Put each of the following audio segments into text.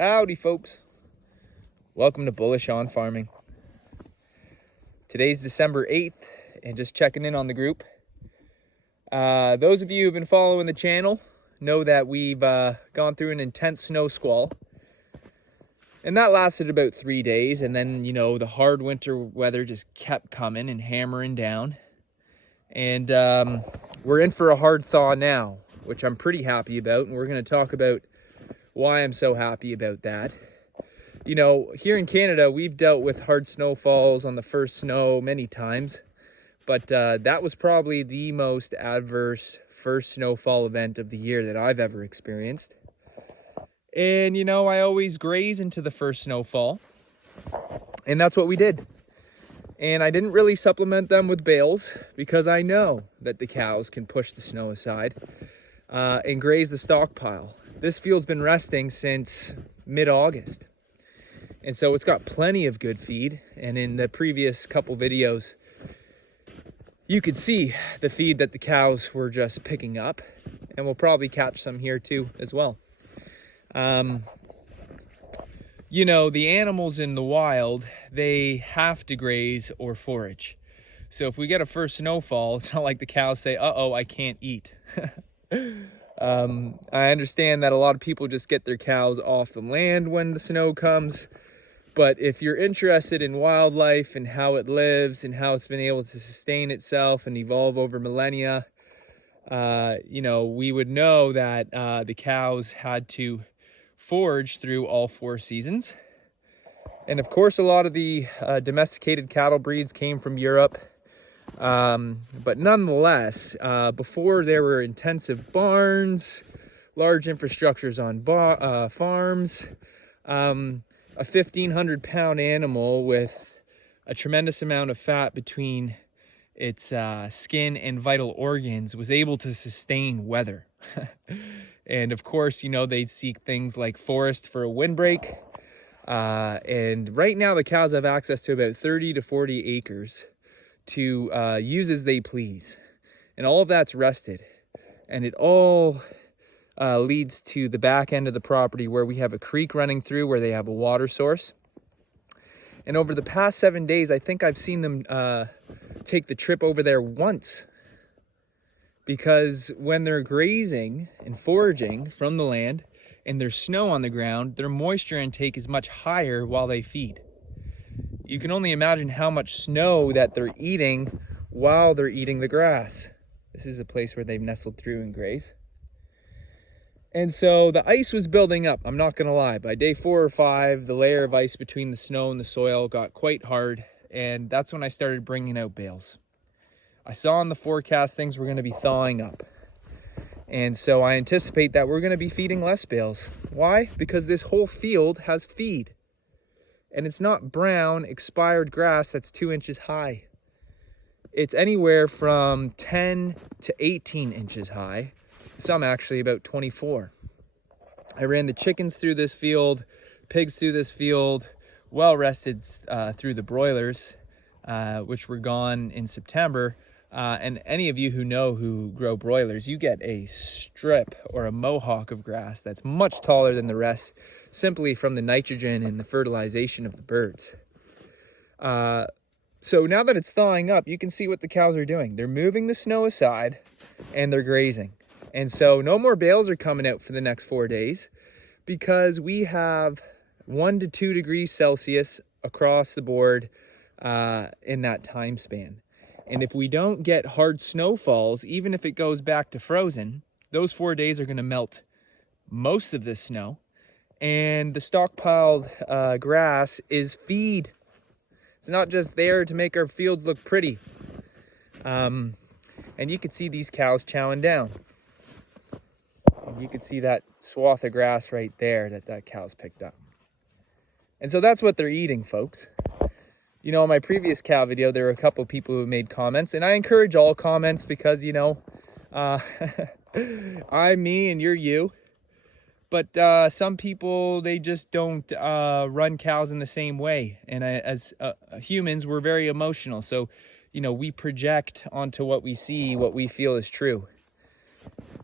Howdy folks, welcome to Bullish on Farming. Today's December 8th and just checking in on the group. Those of you who've been following the channel know that we've gone through an intense snow squall, and that lasted about 3 days, and then the hard winter weather just kept coming and hammering down, and we're in for a hard thaw now, which I'm pretty happy about, and we're going to talk about why I'm so happy about that. Here in Canada, we've dealt with hard snowfalls on the first snow many times, but that was probably the most adverse first snowfall event of the year that I've ever experienced. And I always graze into the first snowfall, and that's what we did. And I didn't really supplement them with bales because I know that the cows can push the snow aside and graze the stockpile. This field's been resting since mid-August, and so it's got plenty of good feed. And in the previous couple videos, you could see the feed that the cows were just picking up, and we'll probably catch some here too as well. The animals in the wild, they have to graze or forage. So if we get a first snowfall, it's not like the cows say, uh-oh, I can't eat. I understand that a lot of people just get their cows off the land when the snow comes, but if you're interested in wildlife and how it lives and how it's been able to sustain itself and evolve over millennia, we would know that the cows had to forage through all 4 seasons. And of course, a lot of the domesticated cattle breeds came from Europe. But nonetheless, before there were intensive barns, large infrastructures on farms, a 1,500 pound animal with a tremendous amount of fat between its skin and vital organs was able to sustain weather. And of course, they'd seek things like forest for a windbreak. And right now the cows have access to about 30 to 40 acres to use as they please, and all of that's rested, and it all leads to the back end of the property where we have a creek running through where they have a water source. And over the past 7 days, I think I've seen them take the trip over there once, because when they're grazing and foraging from the land and there's snow on the ground, their moisture intake is much higher while they feed. You can only imagine how much snow that they're eating while they're eating the grass. This is a place where they've nestled through and graze. And so the ice was building up, I'm not gonna lie. By day 4 or 5, the layer of ice between the snow and the soil got quite hard, and that's when I started bringing out bales. I saw in the forecast things were gonna be thawing up. And so I anticipate that we're gonna be feeding less bales. Why? Because this whole field has feed. And it's not brown, expired grass that's 2 inches high. It's anywhere from 10 to 18 inches high. Some actually about 24. I ran the chickens through this field, pigs through this field, well rested through the broilers, which were gone in September. And any of you who grow broilers, you get a strip or a mohawk of grass that's much taller than the rest, simply from the nitrogen and the fertilization of the birds. So now that it's thawing up, you can see what the cows are doing. They're moving the snow aside and they're grazing. And so no more bales are coming out for the next 4 days, because we have 1 to 2 degrees Celsius across the board in that time span. And if we don't get hard snowfalls, even if it goes back to frozen, those 4 days are going to melt most of this snow. And the stockpiled grass is feed. It's not just there to make our fields look pretty. And you can see these cows chowing down. And you can see that swath of grass right there that cow's picked up. And so that's what they're eating, folks. In my previous cow video, there were a couple of people who made comments, and I encourage all comments because, I'm me and you're you. But some people, they just don't run cows in the same way. And as humans, we're very emotional. So, we project onto what we see, what we feel is true.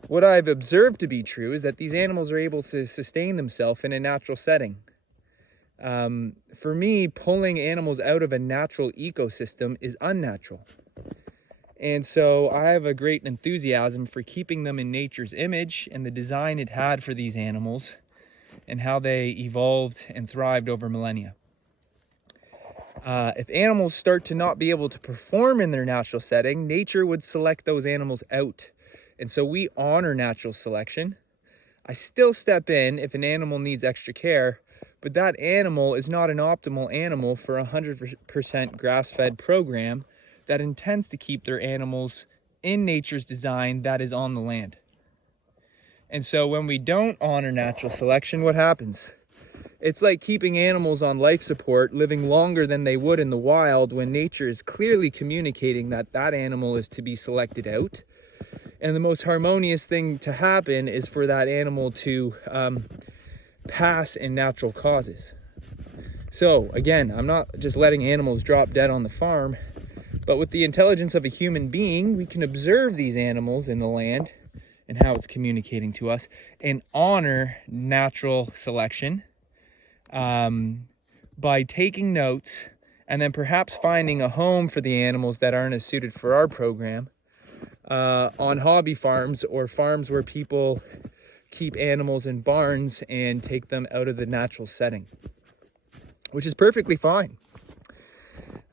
what I've observed to be true is that these animals are able to sustain themselves in a natural setting. For me, pulling animals out of a natural ecosystem is unnatural. And so I have a great enthusiasm for keeping them in nature's image and the design it had for these animals and how they evolved and thrived over millennia. If animals start to not be able to perform in their natural setting, nature would select those animals out. And so we honor natural selection. I still step in if an animal needs extra care, but that animal is not an optimal animal for a 100% grass-fed program that intends to keep their animals in nature's design that is on the land. And so when we don't honor natural selection, what happens? It's like keeping animals on life support, living longer than they would in the wild when nature is clearly communicating that that animal is to be selected out. And the most harmonious thing to happen is for that animal to pass in natural causes. So again, I'm not just letting animals drop dead on the farm, but with the intelligence of a human being, we can observe these animals in the land and how it's communicating to us and honor natural selection by taking notes and then perhaps finding a home for the animals that aren't as suited for our program on hobby farms or farms where people keep animals in barns and take them out of the natural setting, which is perfectly fine.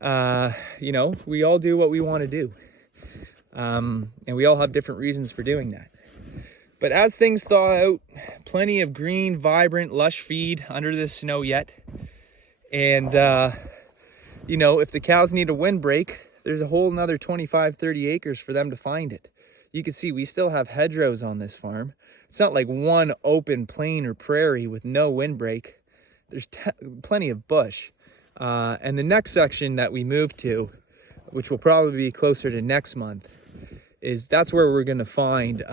We all do what we want to do. And we all have different reasons for doing that. But as things thaw out, plenty of green, vibrant, lush feed under the snow yet. And, if the cows need a windbreak, there's a whole another 25, 30 acres for them to find it. You can see we still have hedgerows on this farm. It's not like one open plain or prairie with no windbreak. There's plenty of bush. And the next section that we move to, which will probably be closer to next month, that's where we're going to find,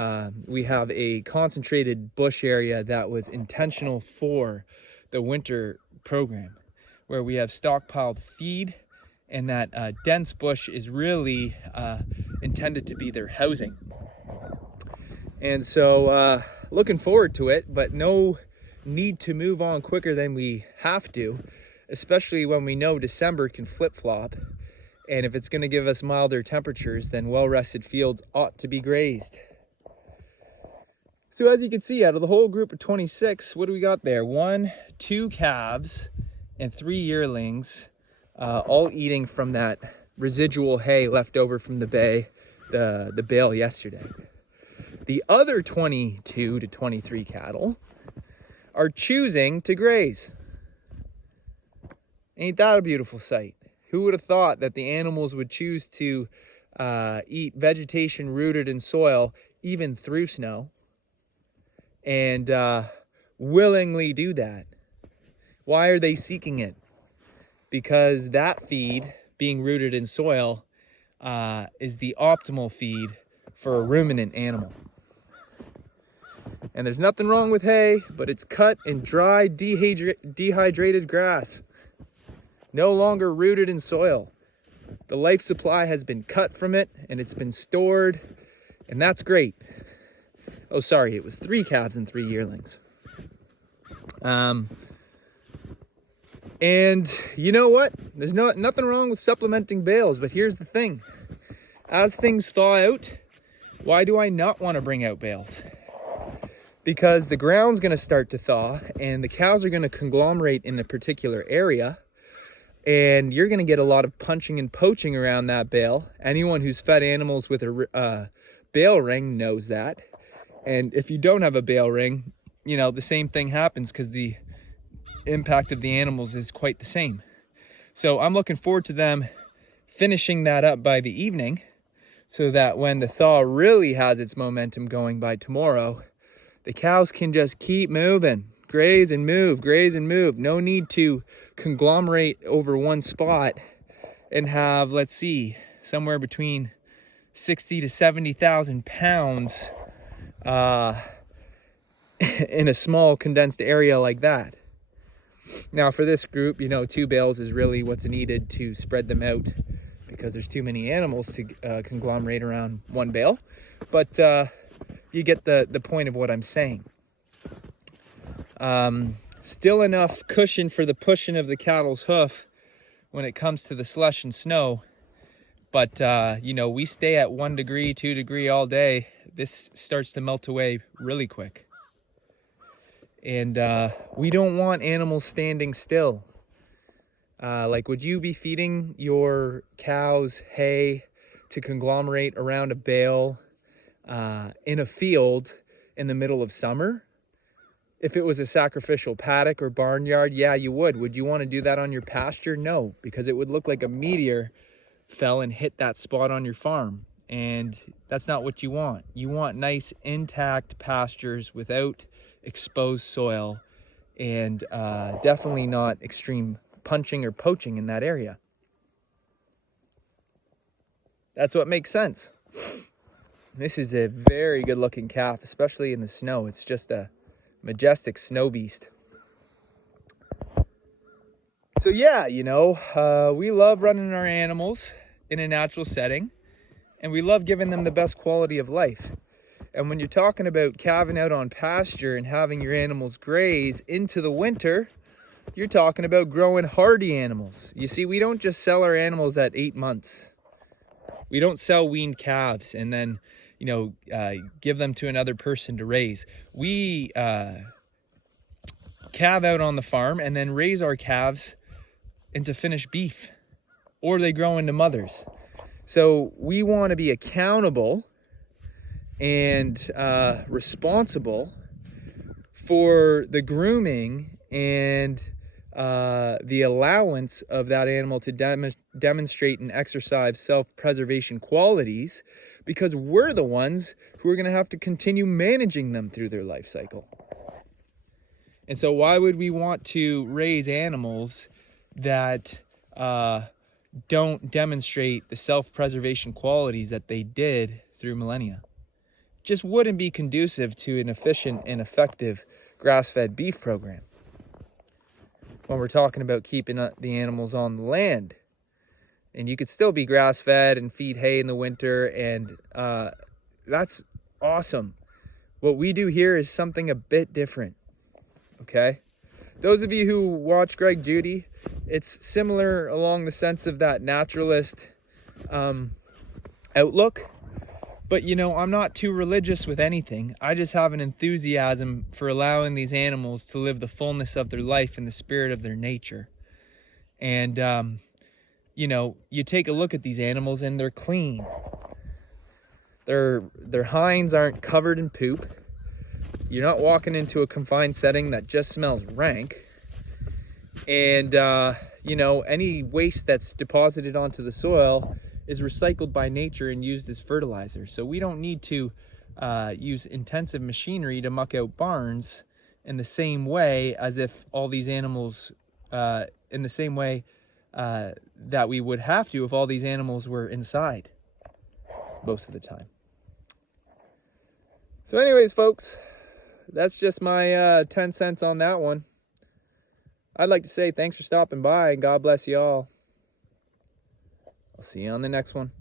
we have a concentrated bush area that was intentional for the winter program, where we have stockpiled feed, and that dense bush is really intended to be their housing. And so looking forward to it, but no need to move on quicker than we have to, especially when we know December can flip-flop. And if it's going to give us milder temperatures, then well-rested fields ought to be grazed. So as you can see, out of the whole group of 26, what do we got there? 1, 2 calves and 3 yearlings, all eating from that residual hay left over from the bale yesterday. The other 22 to 23 cattle are choosing to graze. Ain't that a beautiful sight? Who would have thought that the animals would choose to eat vegetation rooted in soil, even through snow, and willingly do that? Why are they seeking it? Because that feed, being rooted in soil, is the optimal feed for a ruminant animal. And there's nothing wrong with hay, but it's cut in dry, dehydrated grass. No longer rooted in soil. The life supply has been cut from it and it's been stored, and that's great. Oh, sorry, it was 3 calves and 3 yearlings. And you know what? There's nothing wrong with supplementing bales, but here's the thing. As things thaw out, why do I not want to bring out bales? Because the ground's going to start to thaw and the cows are going to conglomerate in a particular area. And you're going to get a lot of punching and poaching around that bale. Anyone who's fed animals with a bale ring knows that. And if you don't have a bale ring, the same thing happens because the impact of the animals is quite the same. So I'm looking forward to them finishing that up by the evening so that when the thaw really has its momentum going by tomorrow, the cows can just keep moving. Graze and move, graze and move. No need to conglomerate over one spot and have, let's see, somewhere between 60 to 70,000 pounds in a small condensed area like that. Now for this group, 2 bales is really what's needed to spread them out because there's too many animals to conglomerate around one bale. But you get the point of what I'm saying. Still enough cushion for the pushing of the cattle's hoof when it comes to the slush and snow. But, you know, we stay at 1 degree, 2 degree all day. This starts to melt away really quick. And we don't want animals standing still. Like, would you be feeding your cows hay to conglomerate around a bale in a field in the middle of summer? If it was a sacrificial paddock or barnyard, yeah, you would. Would you want to do that on your pasture? No, because it would look like a meteor fell and hit that spot on your farm. And that's not what you want. You want nice, intact pastures without exposed soil, and definitely not extreme punching or poaching in that area. That's what makes sense. This is a very good looking calf, especially in the snow. It's just a majestic snow beast. So yeah, you know, we love running our animals in a natural setting, and we love giving them the best quality of life. And when you're talking about calving out on pasture and having your animals graze into the winter, you're talking about growing hardy animals. You see, we don't just sell our animals at 8 months. We don't sell weaned calves and then, you know, give them to another person to raise. We calve out on the farm and then raise our calves into finished beef, or they grow into mothers. So we want to be accountable and responsible for the grooming and the allowance of that animal to demonstrate and exercise self-preservation qualities, because we're the ones who are going to have to continue managing them through their life cycle. And so why would we want to raise animals that don't demonstrate the self-preservation qualities that they did through millennia? Just wouldn't be conducive to an efficient and effective grass-fed beef program. When we're talking about keeping the animals on the land, and you could still be grass-fed and feed hay in the winter, and that's awesome. What we do here is something a bit different, okay? Those of you who watch Greg Judy, it's similar along the sense of that naturalist outlook. But, you know, I'm not too religious with anything. I just have an enthusiasm for allowing these animals to live the fullness of their life in the spirit of their nature. And, you know, you take a look at these animals and they're clean. Their hinds aren't covered in poop. You're not walking into a confined setting that just smells rank. And, you know, any waste that's deposited onto the soil is recycled by nature and used as fertilizer. So we don't need to use intensive machinery to muck out barns in the same way as if all these animals, in the same way that we would have to if all these animals were inside most of the time. So anyways, folks, that's just my 10 cents on that one. I'd like to say thanks for stopping by, and God bless you all. I'll see you on the next one.